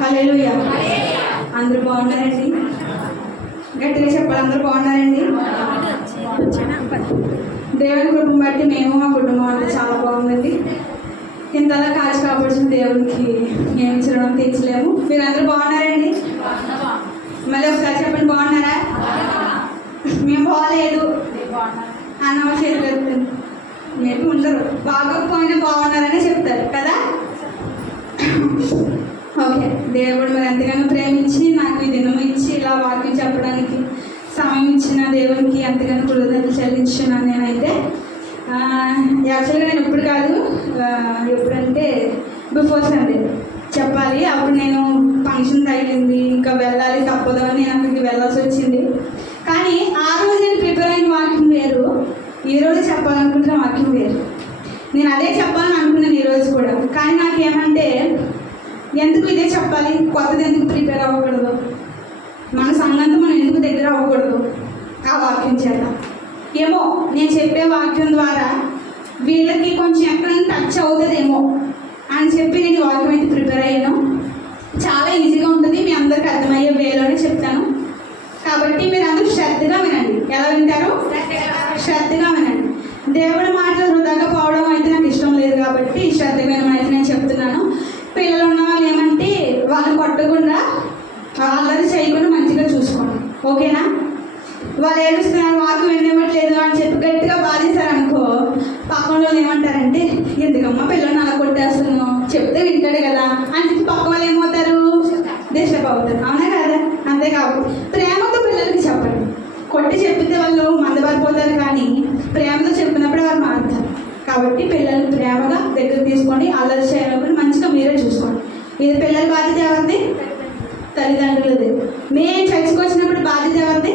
హల్లెలూయా. అందరూ బాగున్నారండి? గట్టిగా చెప్పాలి, అందరూ బాగున్నారండి? దేవుని కుటుంబం బట్టి మేము మా కుటుంబం అంటే చాలా బాగుందండి. ఇంతలా కాచి కాపాడుతున్న దేవునికి ఏమి ఇచ్చడం తీర్చలేము. మీరు అందరూ బాగున్నారండి? మళ్ళీ ఒకసారి చెప్పండి, బాగున్నారా? మేము బాగలేదు అన్న చేతులు మీరు ఉండరు, బాగోకపోయినా బాగున్నారని చెప్తారు కదా. ఓకే, దేవుడు మరి ఎంతగానో ప్రేమించి నాకు ఈ దినము ఇచ్చి ఇలా వాక్యం చెప్పడానికి సమయం ఇచ్చిన దేవునికి ఎంతగానో కృతజ్ఞతలు చెల్లించున్నాను. నేనైతే యాక్చువల్గా నేను ఇప్పుడు కాదు, ఎప్పుడంటే బిఫోర్ సండే చెప్పాలి. అప్పుడు నేను ఫంక్షన్ తగిలింది, ఇంకా వెళ్ళాలి తప్పదు అని నేను అక్కడికి వెళ్ళాల్సి వచ్చింది. కానీ ఆ రోజు నేను ప్రిపేర్ అయిన వాక్యం వేరు, ఈరోజు చెప్పాలనుకుంటున్న వాక్యం వేరు. నేను అదే చెప్పాలని అనుకున్నాను ఈరోజు కూడా. కానీ నాకేమంటే ఎందుకు ఇదే చెప్పాలి, కొత్తది ఎందుకు ప్రిపేర్ అవ్వకూడదు, మన సంఘంతో మనం ఎందుకు దగ్గర అవ్వకూడదు ఆ వాక్యం చేత. ఏమో నేను చెప్పే వాక్యం ద్వారా వీళ్ళకి కొంచెం ఎక్కడైనా టచ్ అవుతుందేమో అని చెప్పి నేను వాక్యం అయితే ప్రిపేర్ అయ్యాను. చాలా ఈజీగా ఉంటుంది, మీ అందరికీ అర్థమయ్యే వేలోనే చెప్తాను. కాబట్టి మీరు అందరూ శ్రద్ధగా వినండి. ఎలా వింటారు? శ్రద్ధగా వినండి. దేవుడి మాటలు వృధాగా పోవడం అయితే నాకు ఇష్టం లేదు కాబట్టి శ్రద్ధగా వినమైతే నేను చెప్తున్నాను. పిల్లలు ఉన్న వాళ్ళు ఏమంటే వాళ్ళు కొట్టకుండా అల్లరి చేయకుండా మంచిగా చూసుకోండి, ఓకేనా? వాళ్ళు ఏడుస్తున్నారు, వాక్యం వినవట్లేదు అని చెప్పి గట్టిగా బాధిస్తారు అనుకో, పక్కన వాళ్ళు ఏమంటారంటే ఎందుకమ్మా పిల్లల్ని అలా కొట్టేస్తున్నావు, చెప్తే వింటాడు కదా అని చెప్పి పక్క వాళ్ళు ఏమవుతారు, డిస్టర్బ్ అవుతారు. అవునా కదా? అంతేకాదు ప్రేమతో పిల్లలకి చెప్పండి. కొట్టి చెప్పితే వాళ్ళు మందబారిపోతారు, కానీ ప్రేమతో చెప్పినప్పుడు వారు మారుతారు. కాబట్టి పిల్లల్ని ప్రేమగా దగ్గర తీసుకోండి, అల్లరి చేయనప్పుడు మంచిగా మీరే చూసుకోండి. ఇది పిల్లల బాధ్యత ఎవరిది? తల్లిదండ్రులది. మేము చర్చకు వచ్చినప్పుడు బాధ్యత ఎవరిది?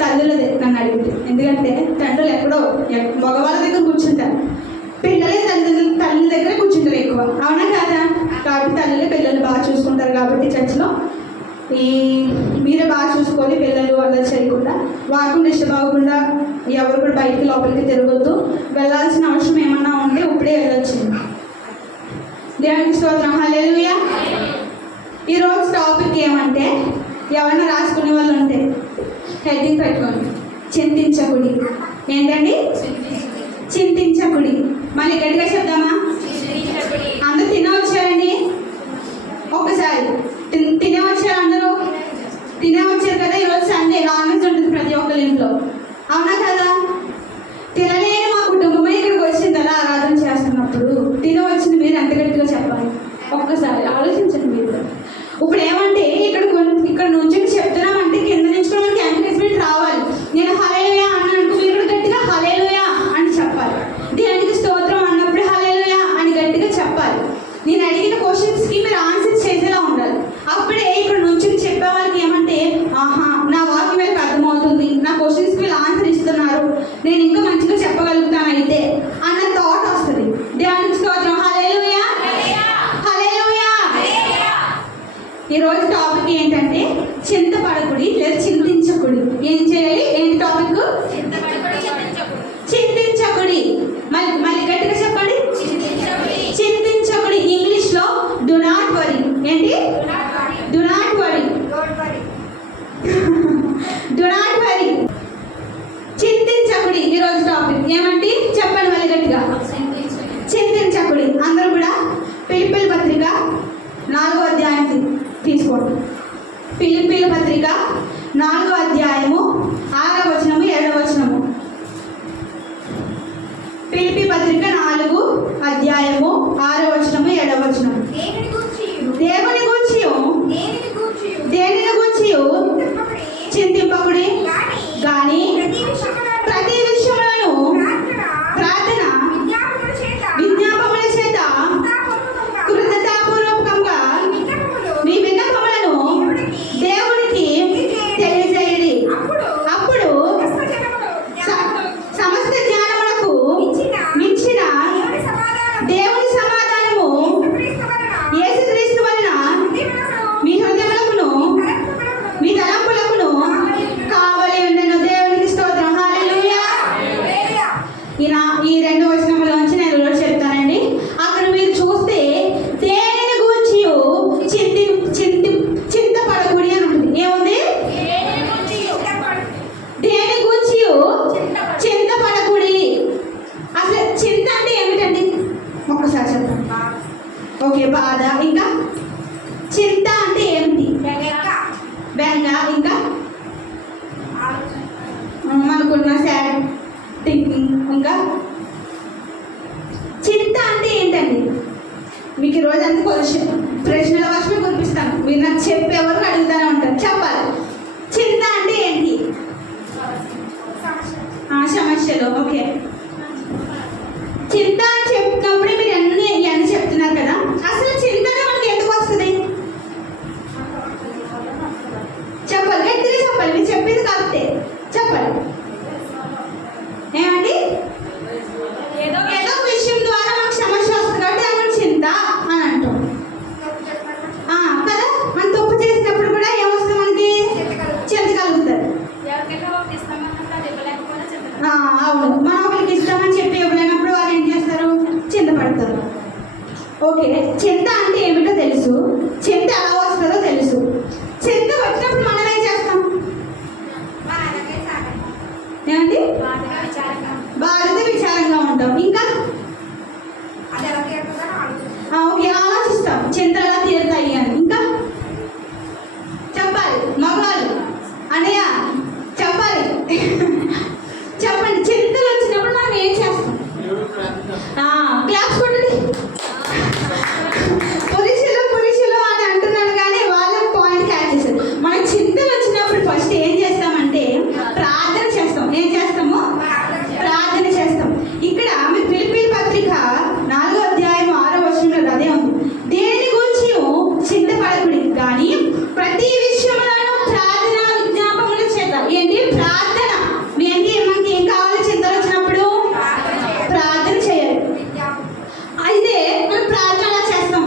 తల్లులదే నన్ను అడిగితే. ఎందుకంటే తండ్రులు ఎక్కడో మగవాళ్ళ దగ్గర కూర్చుంటారు, పిల్లలే తల్లి దగ్గర కూర్చుంటారు ఎక్కువ, అవునా కాదా? కాబట్టి తల్లులే పిల్లలు బాగా చూసుకుంటారు. కాబట్టి చర్చలో మీరే బాగా చూసుకొని పిల్లలు అల్లరి చేయకుండా, వాకింగ్ డిస్టర్బ్ అవ్వకుండా, ఎవరు కూడా బయటికి లోపలికి తిరగొద్దు. వెళ్ళాల్సిన అవసరం ఏమన్నా ఉంటే ఇప్పుడే వెళ్ళొచ్చు. దేవునికి స్తోత్రం, హల్లెలూయా. ఈరోజు టాపిక్ ఏమంటే, ఎవరైనా రాసుకునే వాళ్ళు ఉంటే హెడ్డింగ్ పెట్టుకోండి, చింతించకుడి. ఏంటండి? చింతించకుడి. మళ్ళీ గట్టిగా చెప్దామా? అందరూ తినే వచ్చారండి? ఒక్కసారి తినే వచ్చారు, అందరూ తినే వచ్చారు కదా. ఈరోజు సండే నాన్ వెజ్ ఉంటుంది ప్రతి ఒక్కరి ఇంట్లో, అవునా కదా? తినలేని మా కుటుంబమే ఇక్కడికి వచ్చింది కదా ఆరాధన చేస్తున్నప్పుడు. తినే వచ్చింది మీరు ఎంత గట్టిగా చెప్పాలి? ఒక్కసారి ఆలోచించండి మీరు. ఇప్పుడు ఏమంటే ఇక్కడ నుంచి చెప్తున్నామంటే కింద నుంచి కూడా మనకి ఎంకరేజ్మెంట్ రావాలి. నేను హల్లెలూయా అన్నాను, మీరు గట్టిగా హల్లెలూయా అని చెప్పాలి. దేవునికి స్తోత్రం అన్నప్పుడు హల్లెలూయా అని గట్టిగా చెప్పాలి. నేను అడిగిన క్వశ్చన్స్కి మీరు ఆన్సర్ చేసేలా ఉండాలి. అప్పుడే ఇక్కడ నుంచి చెప్పే వాళ్ళకి ఏమంటే ఆహా నా వాక్యం వీళ్ళకి అర్థమవుతుంది, నా క్వశ్చన్స్కి వీళ్ళు ఆన్సర్ ఇస్తున్నారు, నేను ఇంకా మంచిగా చెప్పగలుగుతాను అయితే అన్న థాట్ వస్తుంది. దేవునికి స్తోత్రం, హల్లెలూయా హల్లెలూయా. ఈరోజు టాపిక్ ఏంటంటే చింతపడకుడి లేదా చింతించకుడి. ఏం చేయాలి? ఏంటి టాపిక్? చింతించకుడి. మళ్ళీ గట్టిగా చెప్పండి, చింతించకుడి. ఇంగ్లీష్ లో డు నాట్ వరీ. ఏంటి? Do not worry. Do not worry. చింతించకుడి. ఈరోజు టాపిక్ ఏమంటే చెప్పండి మళ్ళీ గట్టిగా, చింతించకుడి. అందరూ కూడా ఫిలిప్పీల పత్రిక 4వ అధ్యాయం తీసుకోండి. ఫిలిప్పీల పత్రిక 4వ అధ్యాయము 6వ వచనము 7వ వచనము. ఫిలిప్పీ పత్రిక 4 అధ్యాయము 6వ వచనము 7వ వచనము. దేవుని గూర్చి దేనిని గూర్చి చింతింపకుడి, గాని ప్రతి విషయములను ప్రార్థన విజ్ఞాపముల చేత కృతజ్ఞతాపూర్వకంగా మీ విన్నపములను దేవునికి తెలియజేయండి. అప్పుడు సమస్త జ్ఞానమునకు మించిన దేవుని సమాధానము చెప్పండి ఏమండి? ఏదో ఒక విషయం ద్వారా మనకు సమస్య వస్తుంది కాబట్టి దాని చింత అని అంటాం కదా. మనం తప్పు చేసినప్పుడు కూడా ఏమొస్తుంది మనకి? చింత కలుగుతుంది. అవును, మనం ఒకరికి ఇస్తామని చెప్పి ఇవ్వలేనప్పుడు వాళ్ళు ఏం చేస్తారు? చింత పడతారు. ఓకే, చింత అంటే ఏమిటో తెలుసు, చింత ఎలా వస్తుందో తెలుసు. చింత వచ్చినప్పుడు మనం ఏం చేస్తాం? ఏమండి? బాధగా విచారంగా ఉంటాం. ఇంకా ఓకే, ఆలోచిస్తాం చింత ఎలా తీరుతాయి అని. ఇంకా చెప్పాలి మగవాళ్ళు అనయ్య చెప్పాలి. చెప్పండి, చింతలు వచ్చినప్పుడు మనం ఏం చేస్తాం? క్లాప్స్ కొట్టండి. పురుషులు అని అంటున్నాను కానీ వాళ్ళ పాయింట్ క్యాచ్ చేశారు. మనకి చింతలు వచ్చినప్పుడు ఫస్ట్ ఏం చేస్తామంటే ప్రార్థన చేస్తాం. ఏం చేస్తాము? ప్రార్థన చేస్తాం. ఇక్కడ మీ ఫిలిప్పీల పత్రిక 4వ అధ్యాయం 6వ వచనంలో అదే ఉంది. దేని గురించి చింతపడకుడి కానీ ప్రతి విషయంలోనూ ప్రార్థన విజ్ఞాపముల చేత. ఏంటి ప్రార్థన? మనకి ఏం కావాలి? చింతలు వచ్చినప్పుడు ప్రార్థన చేయాలి. అయితే మనం ప్రార్థన ఎలా చేస్తాం?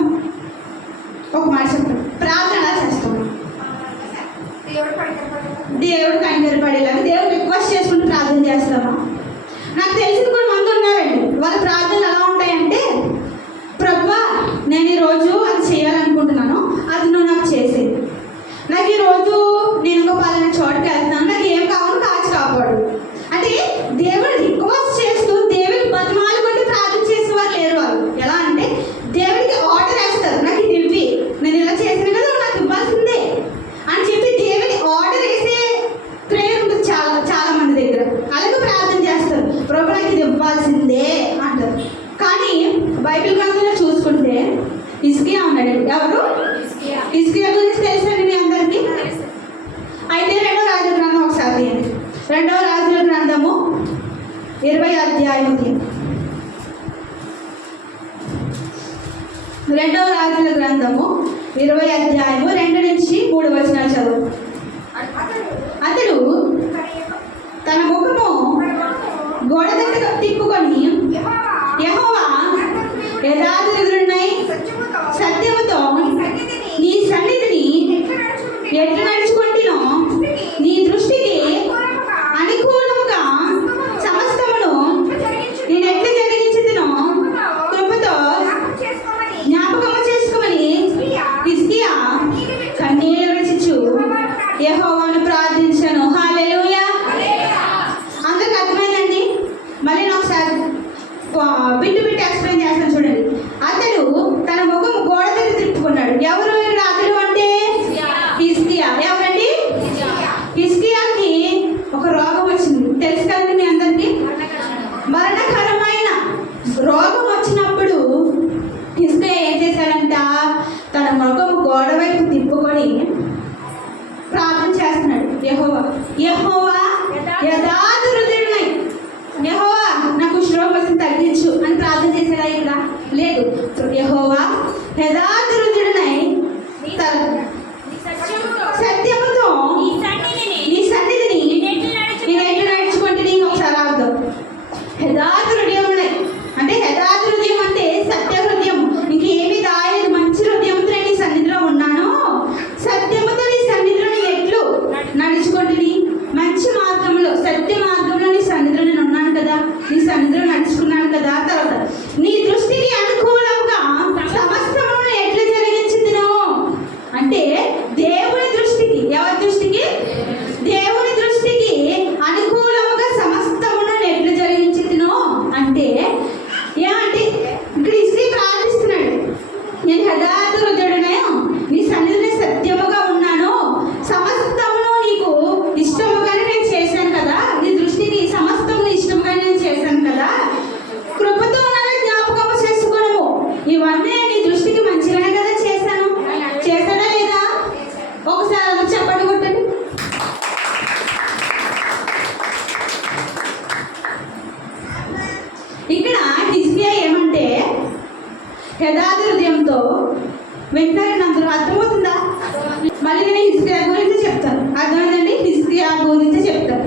ఒక మాట చెప్తాం. ప్రార్థన ఎలా చేస్తాం? దేవుడు కనికరపడేలాగా దేవుడు రిక్వెస్ట్ చేసుకుంటూ ప్రార్థన చేస్తామా? నాకు తెలిసిన కొన్ని మంది ఉన్నారండి, వాళ్ళ ప్రార్థనలు ఎలా ఉంటాయంటే, ప్రభువా నేను ఈరోజు అది చేయాలనుకుంటున్నాను, అది నువ్వు నాకు చేసేది. నాకు ఈరోజు నేను ఇంకో పలానా చోటుకి వెళ్తున్నాను, నాకు ఏం కావాలో కాపాడు. అంటే దేవుడు రిక్వెస్ట్ చేస్తూ దేవుడికి బతిమాలు కొట్టి ప్రార్థన చేసేవారు లేరు. వాళ్ళు ఎలా అంటే దేవుడికి ఆర్డర్ వేస్తారు, నాకు ఇది ఇవ్వి, నేను ఇలా చేసిన కదా నాకు ఇవ్వాల్సిందే అని చెప్పి దేవుడి ఆర్డర్ వేసే ప్రేయర్ ఉంటుంది చాలా మంది దగ్గర. అలాగే ప్రార్థన చేస్తారు, ప్రభు నాకు ఇది ఇవ్వాల్సిందే అంటారు. కానీ బైబిల్ గ్రంథంలో చూసుకుంటే హిజ్కియా ఉన్నాడు. ఎవరు? హిజ్కియా గురించి తెలుసండి మీ అందరికీ? అయితే 2వ రాజుల గ్రంథం ఒకసారి తీయండి. 2వ రాజుల గ్రంథము 20వ అధ్యాయం. 2వ రాజుల గ్రంథము 20వ అధ్యాయము 2 నుంచి 3 వచనాలు చదువు. అతడు తన ముఖము గోడ దగ్గర తిప్పుకొని యెహోవా యథార్థులున్నై సత్యముతో నీ సన్నిధిని ఎట్లా నడుచుకుంటునో నీ దృష్టికి అనుకూలముగా సమస్తమును నేను ఎట్లా జరిగించుదునో కృపతో జ్ఞాపకము చేసుకోమని హిజ్కియా కన్నీళ్లు విడిచిచు యెహోవాను ప్రార్థించెను. హల్లెలూయా. అందరికి అర్థమైందండి? మళ్ళీ నేను ఒకసారి బిట్టు ఎక్స్ప్లెయిన్ చేస్తాను చూడండి. అతడు తన ముఖం గోడ దగ్గర తిప్పుకున్నాడు. ఎవరు ఇక్కడ అతడు అంటే? హిజ్కియా. ఎవరండి? హిజ్కియాకి ఒక రోగం వచ్చింది, తెలుసు కదండి మీ అందరికీ? మరణకరమైన రోగం వచ్చినప్పుడు హిజ్కియా ఏం చేశాడంట? తన ముఖం గోడ వైపు తిప్పుకొని ప్రార్థన చేస్తున్నాడు. యెహోవా యథార్థ హృదయుడై, యెహోవా నాకు కుష్ఠరోగం తగ్గించు అని ప్రార్థన చేశాడా? ఇక్కడ లేదు. యెహోవా యథార్థ హృదయుడై సత్యముతో నీ సన్నిధిని నేను ఎట్లా నడుచుకుంటే నేను ఒకసారి ఆగుదాం. యథార్థ హృదయం అంటే యథార్థ హృదయం అంటే సత్య హృదయం, ఇంకేమీ దాయలేదు. మంచి హృదయంతో నీ సన్నిధిలో ఉన్నాను, సత్యముతో నీ సన్నిధిలో నేను ఎట్లు నడుచుకుంటుని మంచి మార్గంలో సత్య మార్గంలో నీ సన్నిధిలో నేను ఉన్నాను కదా, నీ సన్నిధిలో నడుచుకున్నాను కదా. తర్వాత నీ దృష్టికి అనుకూలంగా సమస్తమును ఎట్లా జరిగించుదునో అంటే దేవుని దృష్టికి, ఎవరి దృష్టికి? దేవుని దృష్టికి అనుకూలముగా సమస్తమును ఎట్లా జరిగించుదునో అంటే ఏమంటే ఇక్కడ ఇస్త్రీ ప్రార్థిస్తున్నాడు. నేను యథార్థ హృదయుడనే నీ సన్నిధిని సత్యముగా ఉన్నాను, సమస్తమును నీకు ఇష్టముగానే నేను చేశాను కదా, నీ దృష్టికి సమస్తమును ఇష్టముగానే నేను చేశాను కదా, కృపతో నన్ను జ్ఞాపకము చేసుకోవడము, ఇవన్నీ నీ దృష్టికి మంచిగానే కదా చేశాను. చేశానా లేదా? ఒకసారి చెప్పండి కొట్టండి. ఇక్కడ హిజ్కియా ఏమంటే యథార్థ హృదయంతో వింటారని అందరూ అర్థమవుతుందా? మళ్ళీ నేను హిజ్కియా గురించి చెప్తాను. అర్థమైందండి? హిజ్కియా గురించి చెప్తాను.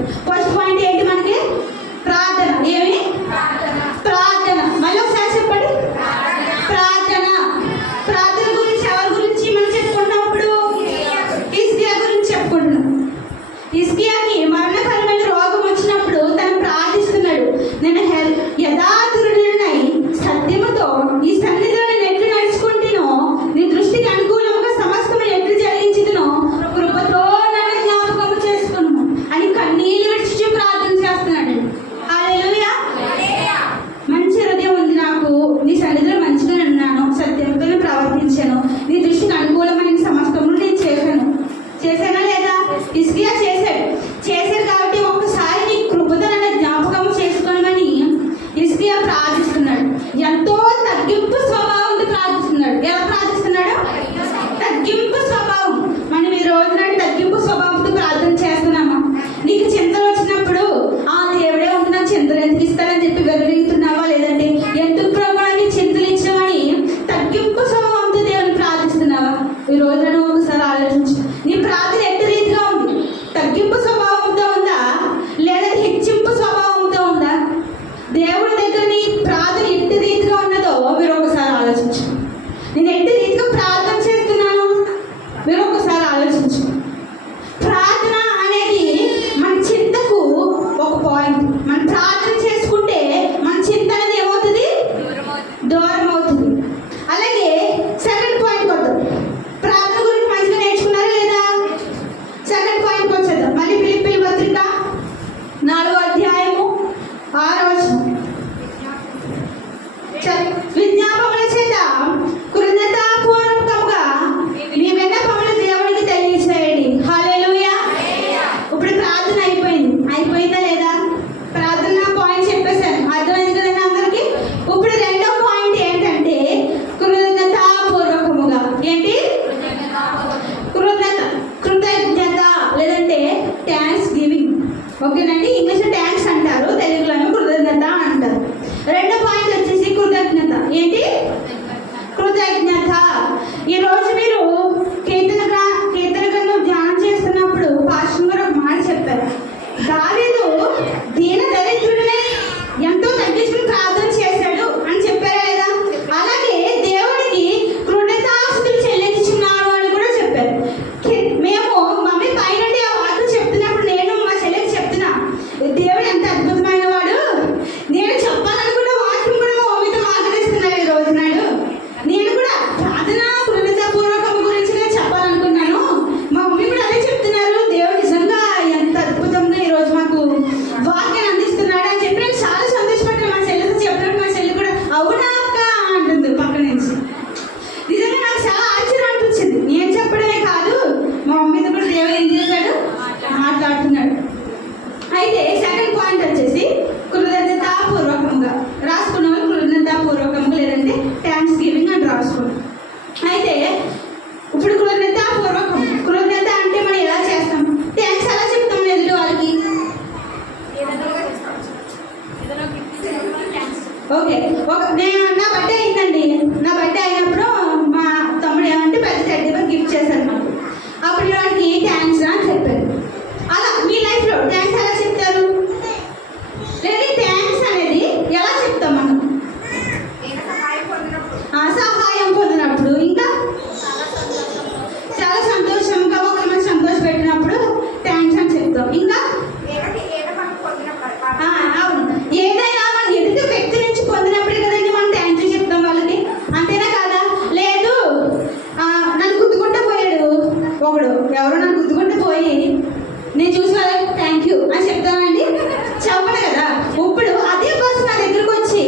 ఓకేనండి. ఇంగ్లీష్లో థ్యాంక్స్ అంటారు, తెలుగులోనే కృతజ్ఞత అంటారు. రెండో పాయింట్ వచ్చేసి కృతజ్ఞత. ఏంటి? కృతజ్ఞత. ఈరోజు మీరు కీర్తన గ్రంథం ధ్యానం చేస్తున్నప్పుడు పాస్టర్ గారు ఒక మాట చెప్పారు. దావీదు దీన దరిద్రుడిని ఎంతో తగ్గించుకుని ప్రార్థన చేశాడు అని చెప్పారా లేదా? అలాగే దేవుడికి కృతజ్ఞతాస్తుతులు చెల్లించున్నాను అని కూడా చెప్పారు. మేము మమ్మీ పైనుండి ఆ వార్త చెప్తున్నప్పుడు నేను మా చెల్లెకి చెప్తున్నా, దేవుడు ఎంత అద్భుతమైన వాడు, నేను చెప్పాలనుకున్న వాక్యం కూడా మా మమ్మీతో మాట్లాడిస్తున్నాడు ఈ రోజు నాడు. నేను కూడా ప్రార్థన కృతజ్ఞతాపూర్వకం గురించి నేను చెప్పాలనుకున్నాను, మా మమ్మీ కూడా అదే చెప్తున్నారు. దేవుడు నిజంగా ఎంత అద్భుతంగా ఈరోజు మాకు వాక్యాన్ని అందిస్తున్నాడు అని చెప్పి నేను చాలా సంతోషపడ్డాను. మా చెల్లెతో చెప్పినప్పుడు మా చెల్లి కూడా అవునా అక్క అంటుంది పక్క నుంచి. నిజంగా నాకు చాలా ఆశ్చర్యం అనిపించింది. నేను చెప్పడమే కాదు, మా మమ్మీతో కూడా దేవుడు ఏం చేశాడు, మాట్లాడుతున్నాడు. అయితే సెకండ్ పాయింట్ వచ్చేసి కృతజ్ఞతాపూర్వకంగా రాసుకున్నాము. కృతజ్ఞతాపూర్వకంగా లేదంటే థ్యాంక్స్ గివింగ్ అని రాసుకున్నాం. అయితే ఇప్పుడు కృతజ్ఞతాపూర్వకం, కృతజ్ఞత అంటే మనం ఎలా చేస్తాం? థ్యాంక్స్ ఎలా చెప్తాం ఎదుటి వాళ్ళకి? ఓకే, నా బర్త్డే అయిందండి. నా బర్త్డే అయినప్పుడు మా తమ్ముడు ఏమంటే పెద్ద టెడ్డీబేర్ గిఫ్ట్ చేశారు నాకు. అప్పుడు వాడికి థ్యాంక్స్ అని చెప్పారు. అలా మీ లైఫ్లో థ్యాంక్స్ ఎలా చెప్తారు? లేదా థ్యాంక్స్ అనేది ఎలా చెప్తాం మనం? సహాయం పొందినప్పుడు, ఇంకా చాలా సంతోషంగా ఒకరు మనం సంతోష పెట్టినప్పుడు థ్యాంక్స్ అని చెప్తాం. ఇంకా అవును, ఏదైనా మన ఎదుటి వ్యక్తి నుంచి పొందినప్పుడే కదండి మనం థ్యాంక్స్ చెప్తాం వాళ్ళకి, అంతేనా కాదా? లేదు నన్ను గుద్దుకుంటే పోయాడు ఒకడు, ఎవరో నన్ను గుద్దుకుంటే పోయి నేను చూసి వాళ్ళకి థ్యాంక్ యూ అని చెప్తానండి? చెప్పను కదా. ఇప్పుడు అదే పర్సన్ నా దగ్గరకు వచ్చి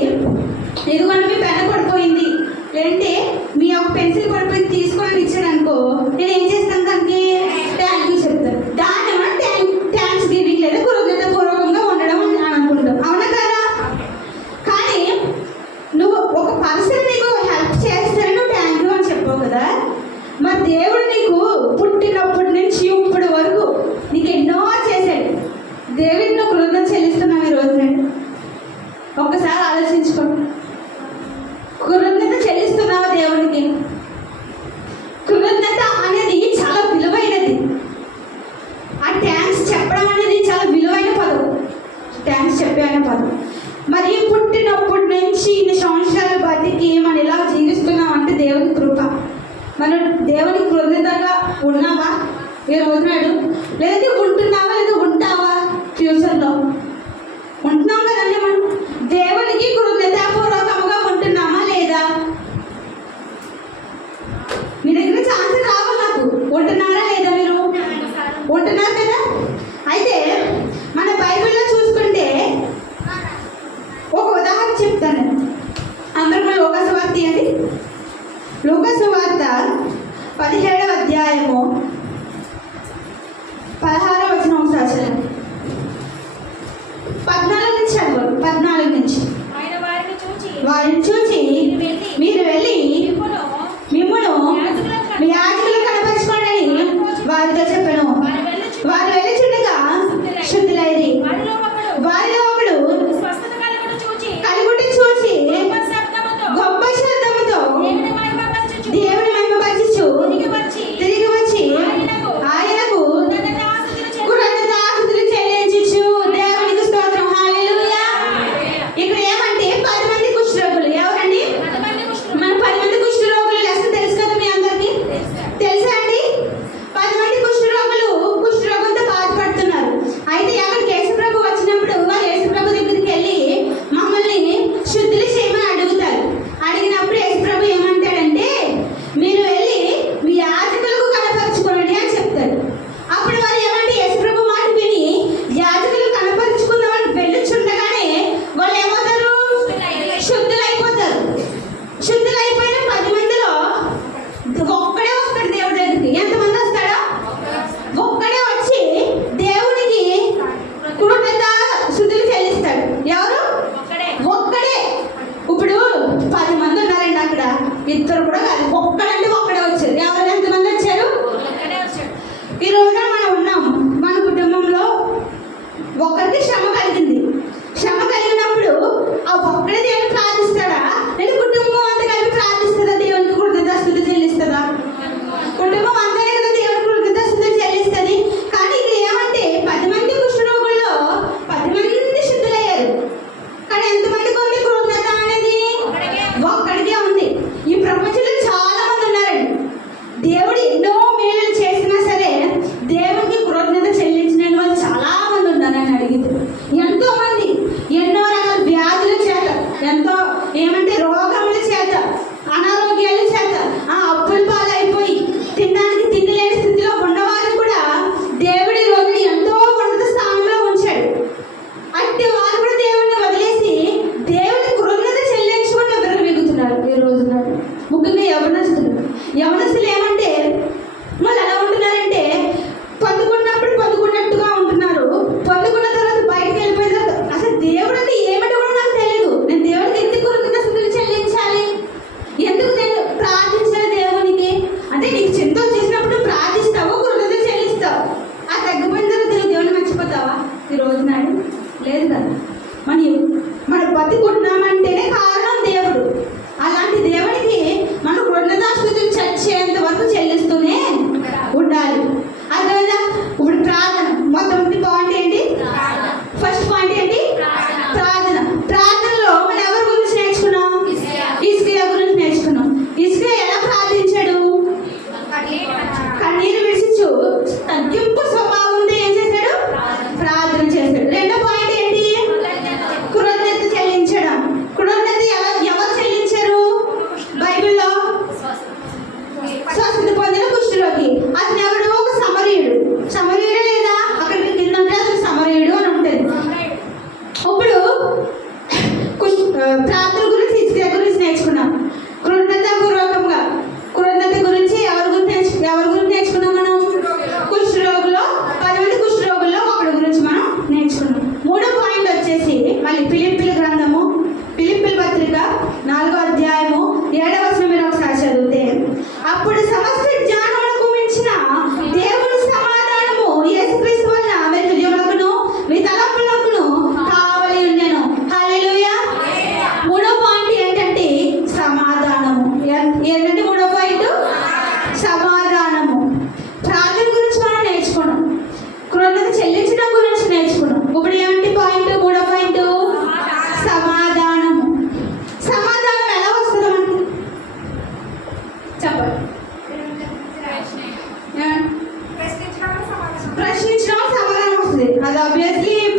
ఇదిగోండి మీ పెన్ పడిపోయింది, లేదంటే మీ ఒక పెన్సిల్ పడిపోయింది తీసుకొని ఇచ్చాడు అనుకో, నేను ఏం చేస్తాను? దానికి థ్యాంక్ యూ చెప్తాను. దాన్ని మనం థ్యాంక్స్ గివింగ్ లేదా కృతజ్ఞతాపూర్వకంగా ఉండడం అని అనుకుంటాం, అవునా కదా? కానీ నువ్వు ఒక పర్సన్ నీకు హెల్ప్ చేస్తే నువ్వు థ్యాంక్ యూ అని చెప్పావు కదా. మరి దేవుడు నీకు పుట్టినప్పటి నుంచి ఇప్పటి వరకు నీకు ఎన్నో చేశాడు. దేవుడికి నువ్వు కృతజ్ఞత చెల్లిస్తున్నావు ఈ రోజు. నేను ఒక్కసారి ఆలోచించుకో, కృతజ్ఞత చెల్లిస్తున్నావా దేవునికి? కృతజ్ఞత అనేది చాలా విలువైనది. ఆ థ్యాంక్స్ చెప్పడం అనేది చాలా విలువైన పదం, థ్యాంక్స్ చెప్పే పదం. మరి పుట్టినప్పటి నుంచి ఇన్ని సంవత్సరాలు బతికి మనం ఇలా జీవిస్తున్నాం అంటే దేవుని కృప. మనం దేవునికి కృతజ్ఞతగా ఉన్నావా ఈ రోజునాడు? లేదంటే ఉంటున్నావా, లేదా ఉంటావా ఫ్యూచర్లో? ఉంటున్నాం కదండి. మనం దేవునికి కృతజ్ఞతాపూర్వకంగా ఉంటున్నామా లేదా? మీ దగ్గర ఛాన్స్ రావాలి నాకు. ఉంటున్నారా లేదా? మీరు ఉంటున్నారు కదా. అయితే మన బైబిల్లో చూసుకుంటే ఒక ఉదాహరణ చెప్తాను. అందరూ లూకాసు వార్త తీయండి. లూకాసు వార్త 17వ అధ్యాయము 16వ వచనం ఒకసారి చదవండి. 14 నుంచి చదవండి. 14 నుంచి. వారిని చూచి మీరు వెళ్ళి మిమ్మును మీ యాజకులు కనపరచుకోండి అని వారితో చెప్పాను. వారు వెళ్ళిచుండగా శుద్ధులైరి. వారిలో ఒకడు కలుగుట చూచి గొప్ప శబ్దముతో దేవుని మహిమపరచుచు తిరిగి వచ్చి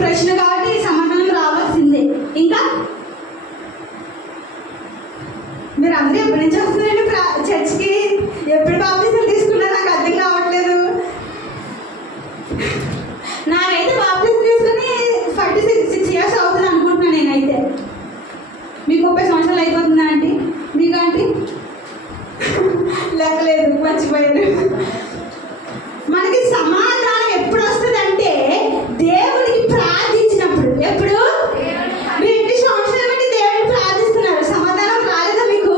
ప్రశ్న కాబట్టి సమాధానం రావాల్సిందే. ఇంకా మీరు అందరూ ఎప్పటి నుంచి వస్తున్నారండి చర్చ్కి? ఎప్పుడు బాప్టిజం తీసుకున్నా నాకు అర్థం కావట్లేదు. నాకైతే బాప్టిజం తీసుకుని 46 years అవుతుంది అనుకుంటున్నాను నేనైతే. మీకు 30 సంవత్సరాలు అయిపోతుందా ఆంటీ? మీకు ఆంటీ లెక్కలేదు, మర్చిపోయారు. మనకి సమాధానం ఎప్పుడు వస్తుంది అంటే దేవునికి ప్రార్థించినప్పుడు. ఎప్పుడు? మీరు ఎన్ని సంవత్సరాలు బట్టి దేవుడిని ప్రార్థిస్తున్నారు, సమాధానం రాలేదా మీకు?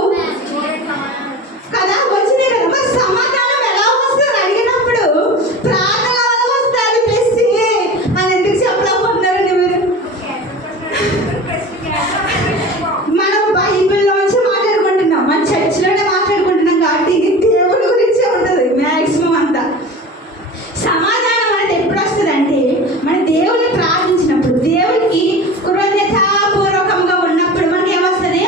కదా, వచ్చిందే కదా. మరి సమాధానం ఎలా వస్తుంది అడిగినప్పుడు ప్రార్థన వల్ల వస్తుంది ప్లస్ అని ఎందుకు చెప్పలేకపోతున్నారండి మీరు? మనం బైబిల్లోంచి మాట్లాడుకుంటున్నాం, మన చర్చిలోనే మాట్లాడుకుంటున్నాం కాబట్టి దేవుడి గురించే ఉంటుంది మ్యాక్సిమం అంతా. సమాధానం అనేది ఎప్పుడు వస్తుంది అంటే మన దేవుని ప్రార్థించినప్పుడు, దేవునికి కృతజ్ఞతాపూర్వకంగా ఉన్నప్పుడు మనకి ఏమొస్తుంది?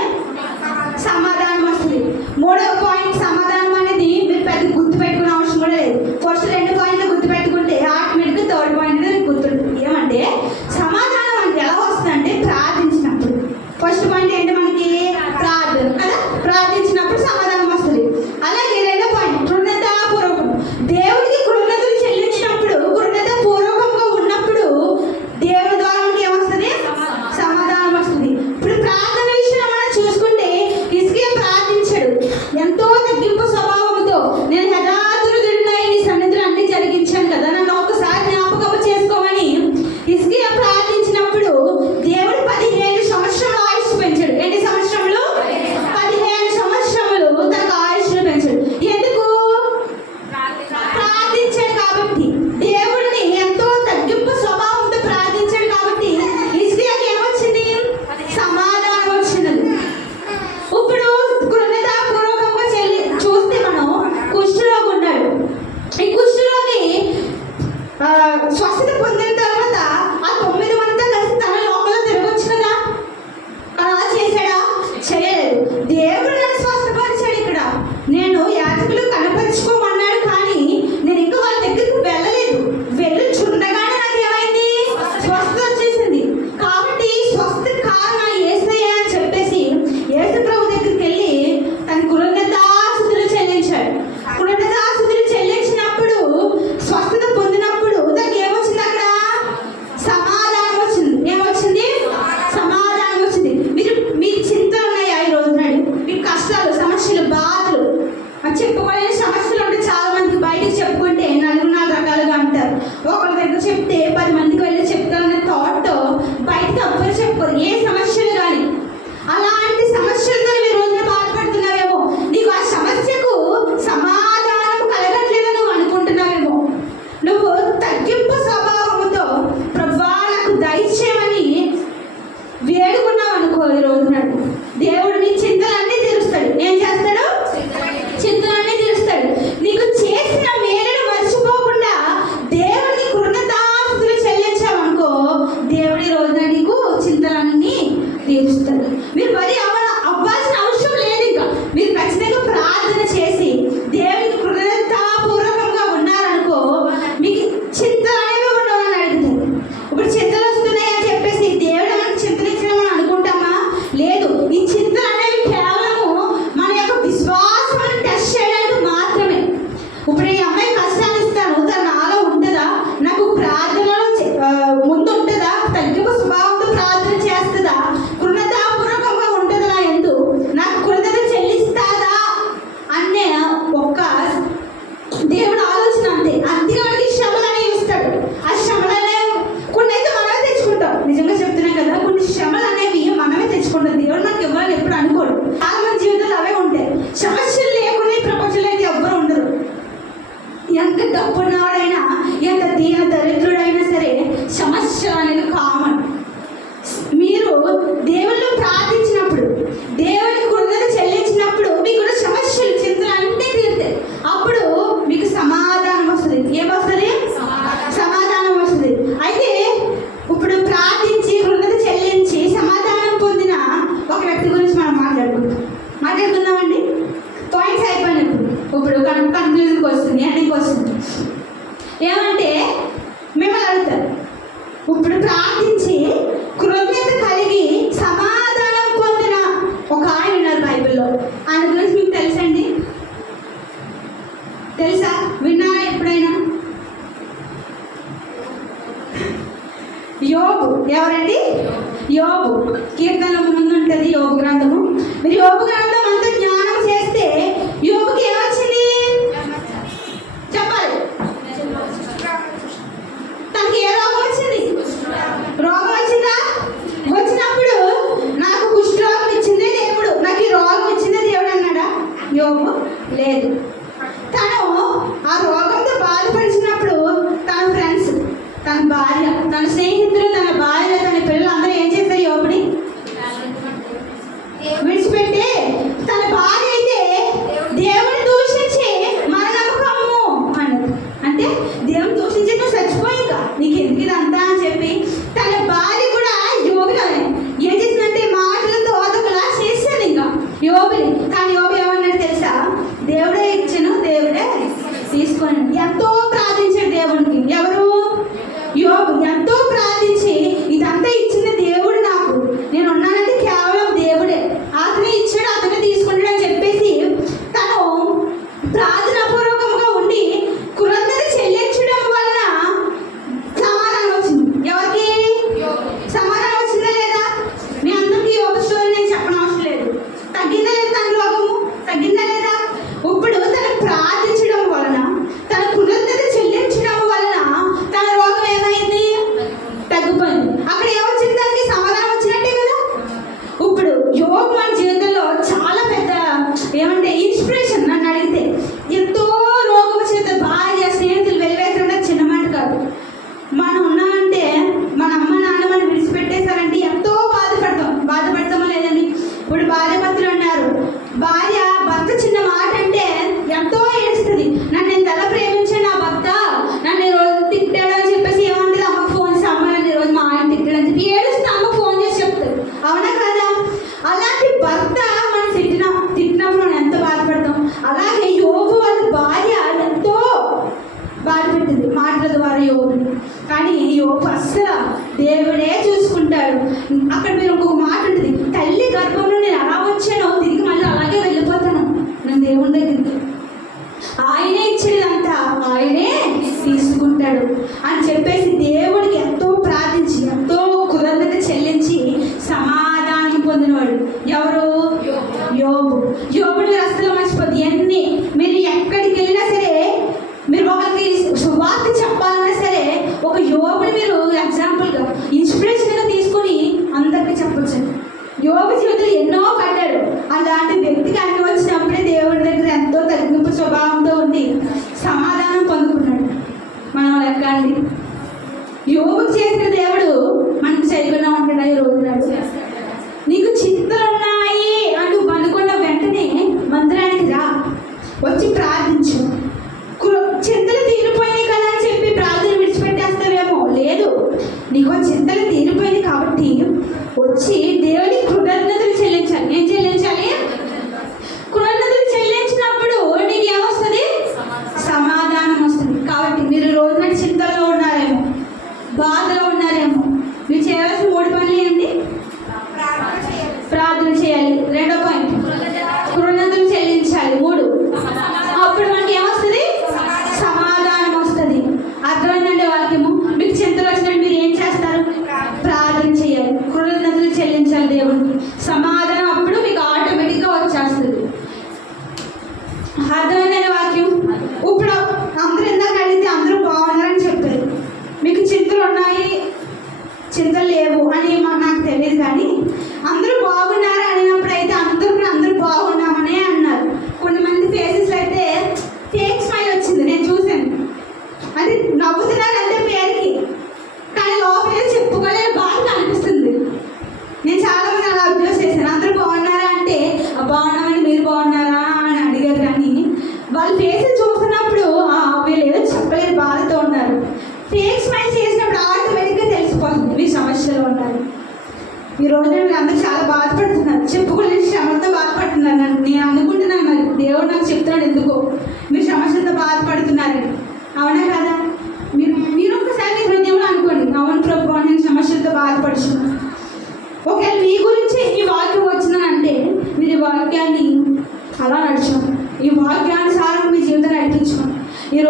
సమాధానం వస్తుంది. మూడవ పాయింట్ సమాధానం అనేది మీరు పెద్ద గుర్తు పెట్టుకునే అవసరం కూడా లేదు. ఫస్ట్ 2 పాయింట్లు గుర్తు పెట్టుకుంటే ఆటోమేటిక్గా 3rd పాయింట్ అనేది గుర్తుంటుంది. ఏమంటే సమాధానం అంటే ఎలా వస్తుంది అంటే ప్రార్థించినప్పుడు. ఫస్ట్ పాయింట్ ఏంటి మనకి? ప్రార్థన కదా, ప్రార్థించినప్పుడు సమాధానం వస్తుంది. అలాగే 2వ పాయింట్ కృతజ్ఞతాపూర్వకం. దేవుడికి కృతజ్ఞతలు చెల్లించినప్పుడు, కృతజ్ఞతాపూర్వకంగా ఉన్నప్పుడు దేవుడి ద్వారా మనకి ఏమొస్తుంది? సమాధానం వస్తుంది. ఇప్పుడు ప్రార్థన విషయం మనం చూసుకుంటే హిజ్కియా ప్రార్థించాడు ఎంతో తగ్గింపు స్వభావంతో. నేను యథార్థుడునై నీ సన్నిధిలో అన్ని జరిగించాను కదా, నన్ను ఒకసారి జ్ఞాపకం చేసుకోమని హిజ్కియా ప్రార్థించినప్పుడు దేవుడు 15 సంవత్సరాలు ఆయుష్ పెంచాడు. ఎన్ని సంవత్సరములు? 15 సంవత్సరములు తనకు ఆయుష్ను పెంచాడు. ఎందుకు? ప్రార్థించాడు కాబట్టి. దేవుడిని ఎంతో తగ్గింపు స్వభావంతో ప్రార్థించాడు కాబట్టి హిజ్కియాకి ఏమొచ్చింది? సమాధానం వచ్చింది. ఇప్పుడు కృతజ్ఞతాపూర్వకంగా చూస్తే మనం కుష్ఠరోగి ఉన్నాడు. ఈ కుష్ఠరోగి స్వస్థత పొందిన తర్వాత ఆ 9 మంది కలిసి తన లోపల తిరగొచ్చు కదా. అలా చేశాడా? చేయలేదు. దేవుడు నన్ను స్వస్థపరిచాడు. ఇక్కడ నేను యాజకులు కనపరుచుకోమన్నాడు కానీ నేను ఇంకా వాళ్ళ దగ్గరికి వెళ్ళలేదు. వెళ్ళుచుండగానే నాకు ఏమైంది? స్వస్థత వచ్చేసింది. కాబట్టి స్వస్థత కారణం యేసయ్య అని చెప్పేసి యేసు ప్రభు దగ్గరికి వెళ్ళి తన కృతజ్ఞతాస్తుతులు చెల్లించాడు. కృతజ్ఞతాస్తుతులు చెల్లించినప్పుడు స్వస్థత పొందినప్పుడు తనకి ఏమొచ్చింది? అక్కడ సమాధానం వచ్చింది. ఏమొచ్చింది? సమాధానం వచ్చింది. మీ చింతలు ఉన్నాయా ఈ రోజు నాడు? మీ కష్టాలు, సమస్యలు, బాధలు, చెప్పుకోలేని సమస్యలు ఉంటే చాలా మందికి బయటకు చెప్పుకుంటే 4 రకాలుగా అంటారు. ఒకరి దగ్గర చెప్తే 10 మందికి వెళ్ళి చెప్తారనే థాట్తో బయటకు ఎవ్వరు చెప్పుకోరు ఏ సమస్యలు కానీ. అలాంటి సమస్యలతో మీరు రోజున బాధపడుతున్నావేమో, నీకు ఆ సమస్యకు సమాధానం కలగట్లేదని నువ్వు అనుకుంటున్నావేమో. నువ్వు తగ్గింపు స్వభావంతో ప్రభువా నాకు దయచేయమని వేడుకున్నావు అనుకో, ఈ రోజున దేవుడు నీ చింతలన్నీ తీరుస్తాడు. ఏం చేస్తాడు? చింతలన్నీ తీరుస్తాడు. నీకు చేసిన మేలును మర్చిపోకుండా దేవుడికి కృతజ్ఞతాస్తుతులు చెల్లించావనుకో, దేవుడి రోజున నీకు చింతలన్నీ తీరుస్తాడు. మీరు మరి అవ్వాల్సిన అవసరం లేదు. ఇంకా మీరు ఖచ్చితంగా ప్రార్థన చేసి దేవుడికి కృతజ్ఞతాపూర్వకంగా ఉన్నారనుకో, మీకు చింతలు అనేవి ఉండవని అడుగుతారు. ఇప్పుడు చింతలు వస్తున్నాయని చెప్పేసి దేవుడు మనకు చింతలు ఇచ్చినామని అనుకుంటామా? లేదు. ఈ చింతలు అనేవి కేవలము మన యొక్క విశ్వాసాన్ని టెస్ట్ చేయడానికి మాత్రమే. ఇప్పుడు ఈ అమ్మాయి కష్టాలు ఇస్తాను, తను నాలో ఉంటుందా? నాకు ప్రార్థనలో ముందు ఉంటుందా? తగ్గింపు స్వభావంతో ప్రార్థన చేస్తుందా? కృతజ్ఞతాపూర్వకంగా ఉంటుందా? నా ఎందు నాకు కృతజ్ఞత చెల్లిస్తాదా అనే ఒక్క దేవుడు ఆలోచన అంతే. అందుకే మనకి శ్రమలు అనేవి ఇస్తాడు. ఆ శ్రమలు అనేవి కొన్ని అయితే మనమే తెచ్చుకుంటాం. నిజంగా చెప్తున్నాం కదా, కొన్ని శ్రమలు అనేవి మనమే తెచ్చుకుంటాం. దేవుడు నాకు ఇవ్వాలని ఎప్పుడు అనుకోడు. చాలా మంది జీవితాలు అవే ఉంటాయి. సమస్యలు లేకుండా ఈ ప్రపంచంలో అయితే ఎవ్వరు ఉండరు. ఎంత డబ్బున్నవాడైనా, ఎంత దీన దరిద్రుడైనా సరే సమస్యలు అనేవి కామన్. మీరు దేవుళ్ళు ప్రార్థించినప్పుడు, దేవుడికి కృతజ్ఞత చెల్లించినప్పుడు మీకు కూడా సమస్యలు, చింతలు అన్నీ తీరుతాయి. అప్పుడు మీకు సమాధానం వస్తుంది. ఏమొస్తుంది? సమాధానం వస్తుంది. అయితే ఇప్పుడు ప్రార్థించి కృతజ్ఞత చెల్లించి సమాధానం పొందిన ఒక వ్యక్తి గురించి మనం మాట్లాడుకుందామండి. పాయింట్స్ అయిపోయినప్పుడు ఇప్పుడు కన్క్లూజన్కి వస్తుంది, ఎండింగ్కి వస్తుంది. ఏమంటే మిమ్మల్ని అడుగుతారు, ఇప్పుడు ప్రార్థించి కృతజ్ఞత కలిగి సమాధానం పొందిన ఒక ఆయన ఉన్నారు బైబిల్లో. ఆయన గురించి మీకు తెలుసండి? తెలుసా? విన్నారా ఎప్పుడైనా? యోబు. ఎవరండి? యోబు. కీర్తనల ముందు ఉంటుంది యోబు గ్రంథము. మీరు యోబు గ్రంథం అంతా జ్ఞానం చేస్తే యోబుకి ఏమొచ్చింది చెప్పాలి? తనకి ఏ రోగం వచ్చింది? రోగం వచ్చిందా? వచ్చినప్పుడు నాకు కుష్ఠరోగం ఇచ్చిందే దేవుడు, నాకు ఈ రోగం ఇచ్చిందే దేవుడు అన్నాడా యోబు? లేదు. తను ఆ రోగంతో బాధపడిచినప్పుడు తన ఫ్రెండ్స్, తన భార్య, తన స్నేహితులు, తన భార్య, తన పిల్లలు అందరూ ఏం చేశారు? యోబుని విడిచిపెట్టి తన భార్య అయితే దేవుని దూషించి మన నమ్మకము అన్నది. అంటే దేవుని దూషించి నువ్వు చచ్చిపోయిక నీకు ఎందుకు ఇదంతా అని చెప్పి తన భార్య కూడా యోబుని ఏం చేసిందంటే మాటలతో అదొకలా చేశాను ఇంకా యోబుని. కానీ యోబు ఏమన్నాడు తెలుసా? దేవుడే ఇచ్చాను, దేవుడే తీసుకోండి. ఎంతో ప్రార్థించాడు దేవునికి. ఎవరు? యోబు. ఎంతో ప్రార్థించి ఇదంతా ఇచ్చింది దేవుడు, నాకు నేను ఉన్నానంటే కేవలం దేవుడే, అతనే ఇచ్చాడు, అతనే తీసుకుంటాడు అని చెప్పేసి తను ప్రార్థనాపూర్వకంగా ఉండి కృతజ్ఞత చెల్లించడం వలన సమాధానం వచ్చింది. ఎవరికి సమాధానం వచ్చిందా లేదా? మీ అందరికీ యోబు స్టోరీ నేను చెప్పనవసరం లేదు. తగ్గిందా లేదా? తన రోగము తగ్గిందా లేదా? ఇప్పుడు తను ప్రార్థించడం వలన, తన కృతజ్ఞత చెల్లించడం వలన తన రోగం ఏమైంది? తగ్గిపోయింది. అక్కడ ఏమొచ్చింది? దానికి సమాధానం వచ్చినట్టే కదా. ఇప్పుడు యోబు మన జీవితంలో చాలా పెద్ద ఏమంటే ఇన్స్పిరేషన్. నన్ను అడిగితే ఎంతో రోగం చేత భార్య, స్నేహితులు వెలివేసడం చిన్న మాట కాదు. మనం ఉన్నామంటే మన అమ్మ నాన్న మనం విడిచిపెట్టేశారంటే ఎంతో బాధపడతామో లేదండి. ఇప్పుడు భార్య భర్తలు ఉన్నారు. భార్య భర్త చిన్న మాట అంటే ఎంతో ఏడుస్తుంది. నన్ను ఎంతలా ప్రేమించాను నా భర్త, నన్ను ఈ రోజు తిట్టాడు అని చెప్పేసి ఏమంటుంది? అమ్మకు ఫోన్ చేసి అమ్మ నన్ను ఈరోజు మా ఆయన తిట్టాడు అని చెప్పి ఏడుస్తుంది. అమ్మ ఫోన్ చేసి చెప్తారు. అవునా కాదా? అలాంటి భర్త మనం తిట్టినప్పుడు మనం ఎంత బాధపడతాం. అలాగే యోబు వాళ్ళ భార్య ఎంతో బాధపెట్టింది మాటల ద్వారా యోబుని. కానీ యోబు అస్సలు దేవుడే చూసుకుంటాడు. అక్కడ మీరు ఇంకొక మాట ఉంటుంది, తల్లి గర్భంలో నేను ఎలా వచ్చానో తిరిగి మళ్ళీ అలాగే వెళ్ళిపోతాను నేను దేవుని దగ్గరికి. ఆయనే ఇచ్చేదంతా ఆయనే తీసుకుంటాడు అని చెప్పేసి దేవుడికి ఎంతో ప్రార్థించి ఎంతో కృతజ్ఞత చెల్లించి సమాధానం పొందినవాడు ఎవరు? యోబు. యోబుని అసలు మర్చిపోద్ది. ఎన్ని మీరు ఎక్కడికి వెళ్ళినా సరే, మీరు ఒకరికి సువార్త చెప్పాలన్నా సరే ఒక యోబుని మీరు ఎగ్జాంపుల్గా ఇన్స్పిరేషన్గా తీసుకొని అందరికీ చెప్పొచ్చు. యోబు జీవితంలో ఎన్నో పడ్డాడు. అలాంటి వ్యక్తికి అన్ని వచ్చినప్పుడే దేవుడి దగ్గర ఎంతో తగ్గింపు స్వభావంతో ఉండి సమాధానం పొందుకున్నాడు. మనం లెక్క అండి. యోబు చేసిన దేవుడు మనకు చేయకుండా ఉంటాడా? ఈ రోజు నీకు చింతలు ఉన్నాయి అంటూ అనుకున్న వెంటనే మందిరానికి రా, వచ్చి ప్రార్థించు. చింతలు తీరిపోయినాయి కదా అని చెప్పి ప్రార్థన విడిచిపెట్టేస్తావేమో. లేదు, నీకు చింతలు తీరిపోయింది కాబట్టి వచ్చి దేవుని కృతజ్ఞతలు చెల్లించాలి. ఏం చెల్లించాలి? కృతజ్ఞతలు చెల్లించినప్పుడు నీకు ఏమొస్తుంది? సమాధానం వస్తుంది. కాబట్టి మీరు రోజున చింతల్లో ఉన్నారేమో, బాధలో ఉన్నారేమో, మీరు చేయవలసిన 3 పనులు ఏంటి? ప్రార్థన చేయాలి. 2వ పాయింట్ కృతజ్ఞతలు చెల్లించాలి. 3 అప్పుడు మనకి ఏమొస్తుంది? సమాధానం వస్తుంది. అర్థమైందండి వాక్యము? మీకు చింతలు వచ్చినట్టు మీరు ఏం చేస్తారు? ప్రార్థన చేయాలి, కృతజ్ఞతలు చెల్లించాలి దేవుడికి. సమాధానం అప్పుడు మీకు ఆటోమేటిక్గా వచ్చేస్తుంది. అర్థమైందండి వాక్యం? ఇప్పుడు అందరూ ఇందాక అడిగితే అందరూ బాగున్నారని చెప్పారు. మీకు చింతలు ఉన్నాయి, చింతలు లేవు అని నాకు తెలియదు. కానీ అందరూ బాగున్నారు అనినప్పుడు అయితే అందరూ బాగున్నామనే అన్నారు. కొంతమంది ఫేసెస్ అయితే ఫేక్ స్మైల్ వచ్చింది, నేను చూశాను. అది నవ్వుతున్నారు అంటే పేరుకి, కానీ లోపల చెప్పుకోలేని బాధ అనిపిస్తుంది. నేను చాలా మంది అలా అబ్జర్వ్ చేశాను. అందరూ బాగున్నారా అంటే బాగున్నామని, మీరు బాగున్నారా అని అడిగారు. కానీ వాళ్ళ ఫేసెస్ చూస్తున్నప్పుడు వీళ్ళు ఏదో చెప్పలేని బాధతో ఉన్నారు. ఫేక్ స్మైల్ చేసినప్పుడు ఆటోమేటిక్గా తెలిసిపోతుంది మీరు సమస్యలో ఉన్నారు. ఈ రోజు మీరు అందరూ చాలా బాధపడుతున్నారు, చెప్పుకోలేని శ్రమలతో బాధపడుతున్నారు. నేను అనుకుంటున్నాను, మరి దేవుడు నాకు చెప్తున్నాడు ఎందుకో మీరు సమస్యలతో బాధపడుతున్నారని. అవునా కదా? మీరు ఒక్కసారి మీ హృదయంలో అనుకోండి, అవును ప్రభు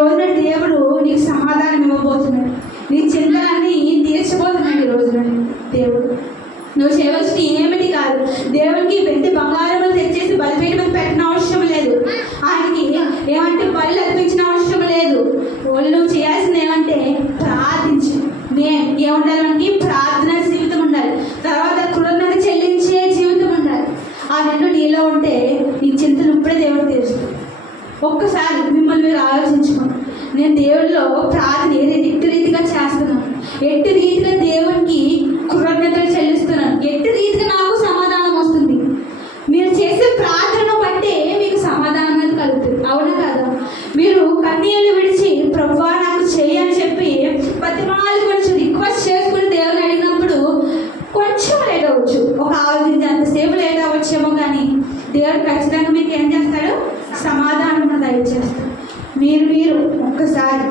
రోజున దేవుడు నీకు సమాధానం ఇవ్వబోతున్నాడు. నీ చింతలన్నీ తీర్చబోతున్నాడు ఈ రోజున దేవుడు. నువ్వు చేయవలసింది ఏమిటి కాదు, దేవునికి పెద్ద బంగారములు తెచ్చేసి బలిపీఠం మీద పెట్టిన అవసరం లేదు. ఆయనకి ఏమంటే బలి అర్పించిన అవసరం లేదు. వాళ్ళు నువ్వు చేయాల్సింది ఏమంటే ప్రార్థించు. ఏముండాలి మనకి? ప్రార్థన జీవితం ఉండాలి, తర్వాత కృతజ్ఞత చెల్లించే జీవితం ఉండాలి. ఆ రెండు నీలో ఉంటే నీ చింతలు ఇప్పుడే దేవుడు తీరుస్తాడు. ఒక్కసారి మిమ్మల్ని మీరు ఆలోచించుకోండి, నేను దేవుడిలో ప్రార్థన ఎట్టి రీతిగా చేస్తున్నాను, ఎట్టి రీతిగా దేవునికి కృతజ్ఞతలు చెల్లిస్తున్నాను, ఎట్టి రీతిగా నాకు సమాధానం వస్తుంది. మీరు చేసే ప్రార్థనను బట్టే మీకు సమాధానం అనేది కలుగుతుంది. అవునా కాదా? మీరు కన్నీళ్ళు విడిచి ప్రభువా నాకు చేయని చెప్పి ప్రతిమాలు కొంచెం రిక్వెస్ట్ చేసుకుని దేవుని అడిగినప్పుడు కొంచెం లేట్ అవ్వచ్చు, ఒక ఆలోచించి అంతసేపు లేట్ అవ్వచ్చేమో, కానీ దేవుడు ఖచ్చితంగా మీకు ఏం చేస్తాడు? సమాధానం దయచేస్తాడు. మీరు ఒక్కసారి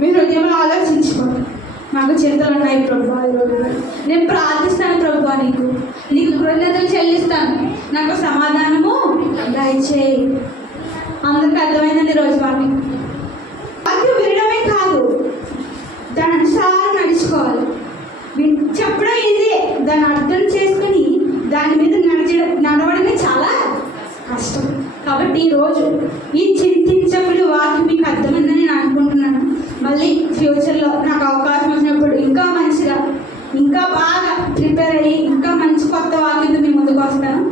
మీ హృదయంలో ఆలోచించుకోండి. నాకు చింతలు ఉన్నాయి ప్రభువా, ఈరోజు నేను ప్రార్థిస్తాను ప్రభువా, నీకు కృతజ్ఞతలు చెల్లిస్తాను, నాకు సమాధానము దయచేయి. అందరికీ అర్థమైందండి రోజు వాక్యం వినడమే కాదు, దాని అనుసారం నడుచుకోవాలి. చెప్పడం ఇదే, దాన్ని అర్థం చేసుకుని దాని మీద నడవడమే చాలా కష్టం. కాబట్టి ఈరోజు ఈ చింతించబడి వాక్యం మీకు అర్థమైందని నేను అనుకుంటున్నాను. మళ్ళీ ఫ్యూచర్లో నాకు అవకాశం వచ్చినప్పుడు ఇంకా మంచిగా, ఇంకా బాగా ప్రిపేర్ అయ్యి ఇంకా మంచి కొత్త వాక్యంతో మీ ముందుకు వస్తాను.